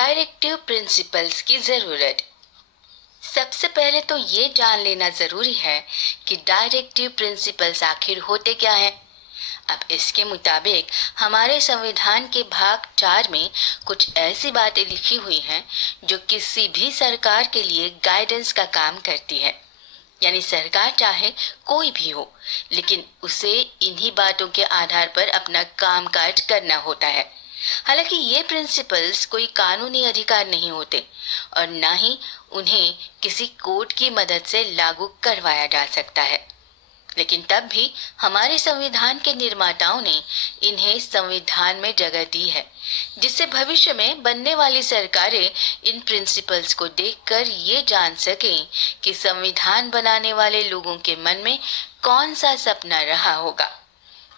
Directive principles की जरूरत। सबसे पहले तो ये जान लेना जरूरी है कि डायरेक्टिव प्रिंसिपल्स आखिर होते क्या हैं। अब इसके मुताबिक हमारे संविधान के भाग 4 में कुछ ऐसी बातें लिखी हुई हैं जो किसी भी सरकार के लिए गाइडेंस का काम करती है। यानी सरकार चाहे कोई भी हो, लेकिन उसे इन्हीं बातों के आधार पर अपना कामकाज करना होता है। हालांकि ये प्रिंसिपल्स कोई कानूनी अधिकार नहीं होते और ना ही उन्हें किसी कोर्ट की मदद से लागू करवाया जा सकता है, लेकिन तब भी हमारे संविधान के निर्माताओं ने इन्हें संविधान में जगह दी है, जिससे भविष्य में बनने वाली सरकारें इन प्रिंसिपल्स को देखकर ये जान सकें कि संविधान बनाने वाले लोगों के मन में कौन सा सपना रहा होगा।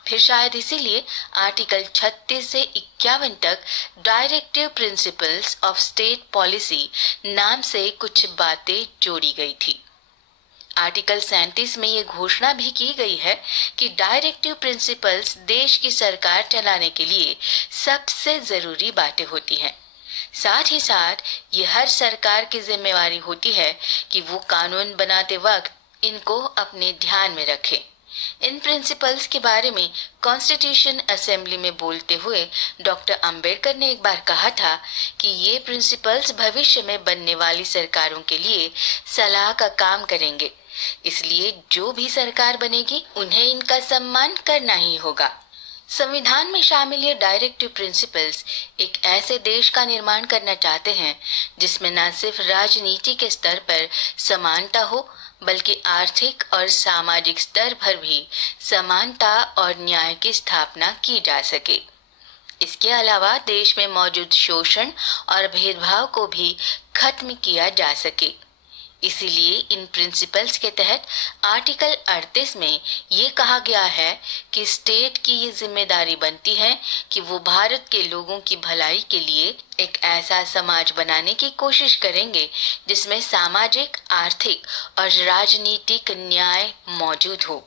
फिर शायद इसीलिए आर्टिकल 36 से 51 तक directive principles of state policy नाम से कुछ बातें जोड़ी गई थी। आर्टिकल 37 में ये घोषणा भी की गई है कि डायरेक्टिव प्रिंसिपल्स देश की सरकार चलाने के लिए सबसे जरूरी बातें होती हैं। साथ ही साथ ये हर सरकार की जिम्मेवारी होती है कि वो कानून बनाते वक्त इनको अपने ध्यान में रखे। इन प्रिंसिपल्स के बारे में कॉन्स्टिट्यूशन असेंबली में बोलते हुए डॉक्टर अंबेडकर ने एक बार कहा था कि ये प्रिंसिपल्स भविष्य में बनने वाली सरकारों के लिए सलाह का काम करेंगे, इसलिए जो भी सरकार बनेगी उन्हें इनका सम्मान करना ही होगा। संविधान में शामिल ये डायरेक्टिव प्रिंसिपल्स एक ऐसे देश का निर्माण करना चाहते हैं जिसमें न सिर्फ राजनीति के स्तर पर समानता हो, बल्कि आर्थिक और सामाजिक स्तर पर भी समानता और न्याय की स्थापना की जा सके। इसके अलावा देश में मौजूद शोषण और भेदभाव को भी खत्म किया जा सके। इसीलिए इन प्रिंसिपल्स के तहत आर्टिकल 38 में ये कहा गया है कि स्टेट की ये जिम्मेदारी बनती है कि वो भारत के लोगों की भलाई के लिए एक ऐसा समाज बनाने की कोशिश करेंगे जिसमें सामाजिक, आर्थिक और राजनीतिक न्याय मौजूद हो।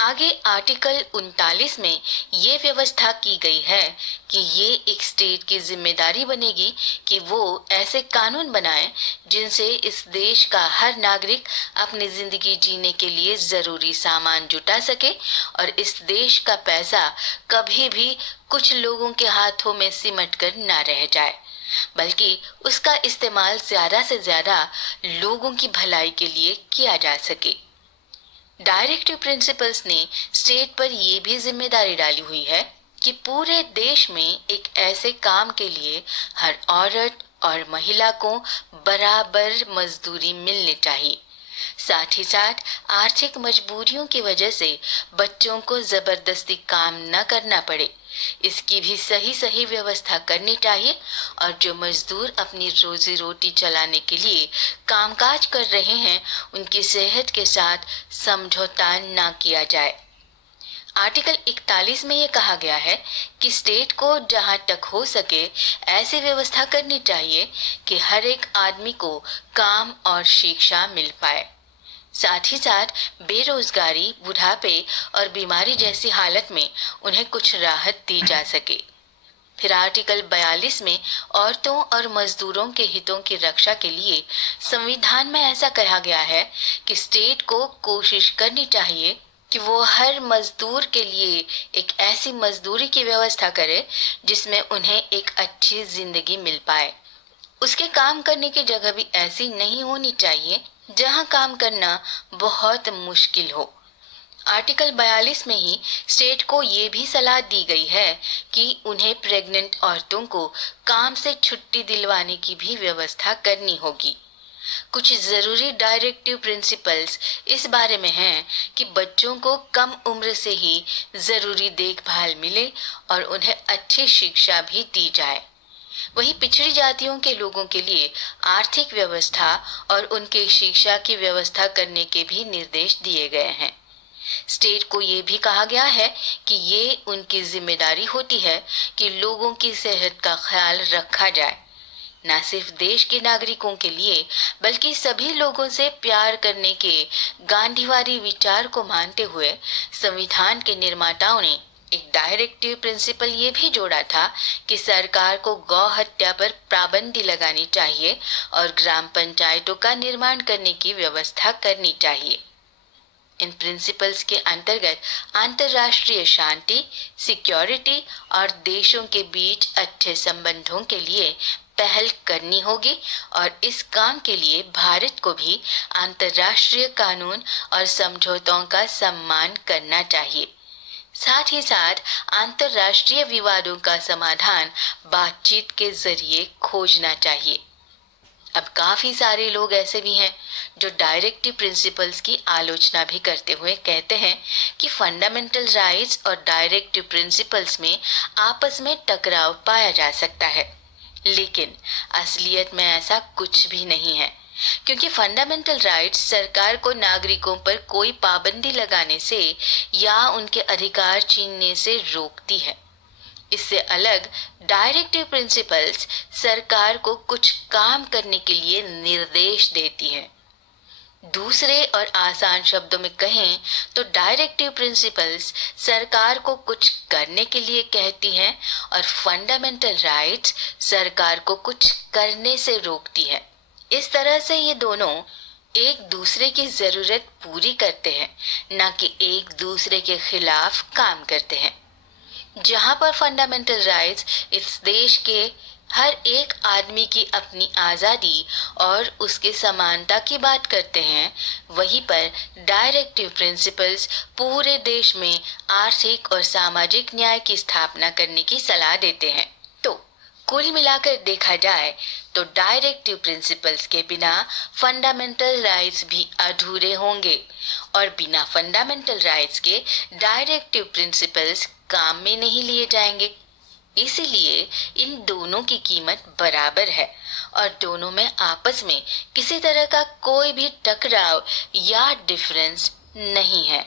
आगे आर्टिकल 39 में ये व्यवस्था की गई है कि ये एक स्टेट की जिम्मेदारी बनेगी कि वो ऐसे कानून बनाए जिनसे इस देश का हर नागरिक अपनी जिंदगी जीने के लिए जरूरी सामान जुटा सके और इस देश का पैसा कभी भी कुछ लोगों के हाथों में सिमट कर ना रह जाए, बल्कि उसका इस्तेमाल ज्यादा से ज्यादा लोगों की भलाई के लिए किया जा सके। डायरेक्टिव प्रिंसिपल्स ने स्टेट पर ये भी जिम्मेदारी डाली हुई है कि पूरे देश में एक ऐसे काम के लिए हर औरत और महिला को बराबर मजदूरी मिलनी चाहिए। साथ ही साथ आर्थिक मजबूरियों की वजह से बच्चों को जबरदस्ती काम न करना पड़े, इसकी भी सही सही व्यवस्था करनी चाहिए और जो मजदूर अपनी रोजी रोटी चलाने के लिए कामकाज कर रहे हैं उनकी सेहत के साथ समझौता ना किया जाए। आर्टिकल 41 में ये कहा गया है कि स्टेट को जहां तक हो सके ऐसी व्यवस्था करनी चाहिए कि हर एक आदमी को काम और शिक्षा मिल पाए। साथ ही साथ बेरोजगारी, बुढ़ापे और बीमारी जैसी हालत में उन्हें कुछ राहत दी जा सके। फिर आर्टिकल 42 में औरतों और मजदूरों के हितों की रक्षा के लिए संविधान में ऐसा कहा गया है कि स्टेट को कोशिश करनी चाहिए कि वो हर मजदूर के लिए एक ऐसी मजदूरी की व्यवस्था करे जिसमें उन्हें एक अच्छी जिंदगी मिल पाए। उसके काम करने की जगह भी ऐसी नहीं होनी चाहिए जहां काम करना बहुत मुश्किल हो। आर्टिकल 42 में ही स्टेट को ये भी सलाह दी गई है कि उन्हें प्रेग्नेंट औरतों को काम से छुट्टी दिलवाने की भी व्यवस्था करनी होगी। कुछ जरूरी डायरेक्टिव प्रिंसिपल्स इस बारे में हैं कि बच्चों को कम उम्र से ही जरूरी देखभाल मिले और उन्हें अच्छी शिक्षा भी दी जाए। वहीं पिछड़ी जातियों के लोगों के लिए आर्थिक व्यवस्था और उनके शिक्षा की व्यवस्था करने के भी निर्देश दिए गए हैं। स्टेट को ये भी कहा गया है कि ये उनकी जिम्मेदारी होती है कि लोगों की सेहत का ख्याल रखा जाए। न सिर्फ देश के नागरिकों के लिए बल्कि सभी लोगों से प्यार करने के गांधीवादी विचार को मानते हुए संविधान के निर्माताओं ने एक डायरेक्टिव प्रिंसिपल ये भी जोड़ा था कि सरकार को गौ हत्या पर पाबंदी लगानी चाहिए और ग्राम पंचायतों का निर्माण करने की व्यवस्था करनी चाहिए। इन प्रिंसिपल्स के अंतर्गत अंतर्राष्ट्रीय शांति, सिक्योरिटी और देशों के बीच अच्छे संबंधों के लिए पहल करनी होगी और इस काम के लिए भारत को भी अंतर्राष्ट्रीय कानून और समझौतों का सम्मान करना चाहिए। साथ ही साथ अंतर्राष्ट्रीय विवादों का समाधान बातचीत के जरिए खोजना चाहिए। अब काफी सारे लोग ऐसे भी हैं जो डायरेक्टिव प्रिंसिपल्स की आलोचना भी करते हुए कहते हैं कि फंडामेंटल राइट्स और डायरेक्टिव प्रिंसिपल्स में आपस में टकराव पाया जा सकता है, लेकिन असलियत में ऐसा कुछ भी नहीं है, क्योंकि फंडामेंटल राइट्स सरकार को नागरिकों पर कोई पाबंदी लगाने से या उनके अधिकार छीनने से रोकती है। इससे अलग डायरेक्टिव प्रिंसिपल्स सरकार को कुछ काम करने के लिए निर्देश देती है। दूसरे और आसान शब्दों में कहें तो डायरेक्टिव प्रिंसिपल्स सरकार को कुछ करने के लिए कहती हैं और फंडामेंटल राइट्स सरकार को कुछ करने से रोकती है। इस तरह से ये दोनों एक दूसरे की जरूरत पूरी करते हैं, न कि एक दूसरे के खिलाफ काम करते हैं। जहां पर फंडामेंटल राइट्स इस देश के हर एक आदमी की अपनी आज़ादी और उसके समानता की बात करते हैं, वहीं पर डायरेक्टिव प्रिंसिपल्स पूरे देश में आर्थिक और सामाजिक न्याय की स्थापना करने की सलाह देते हैं। तो कुल मिलाकर देखा जाए तो डायरेक्टिव प्रिंसिपल्स के बिना फंडामेंटल राइट्स भी अधूरे होंगे और बिना फंडामेंटल राइट्स के डायरेक्टिव प्रिंसिपल्स काम में नहीं लिए जाएंगे। इसीलिए इन दोनों की कीमत बराबर है और दोनों में आपस में किसी तरह का कोई भी टकराव या डिफरेंस नहीं है।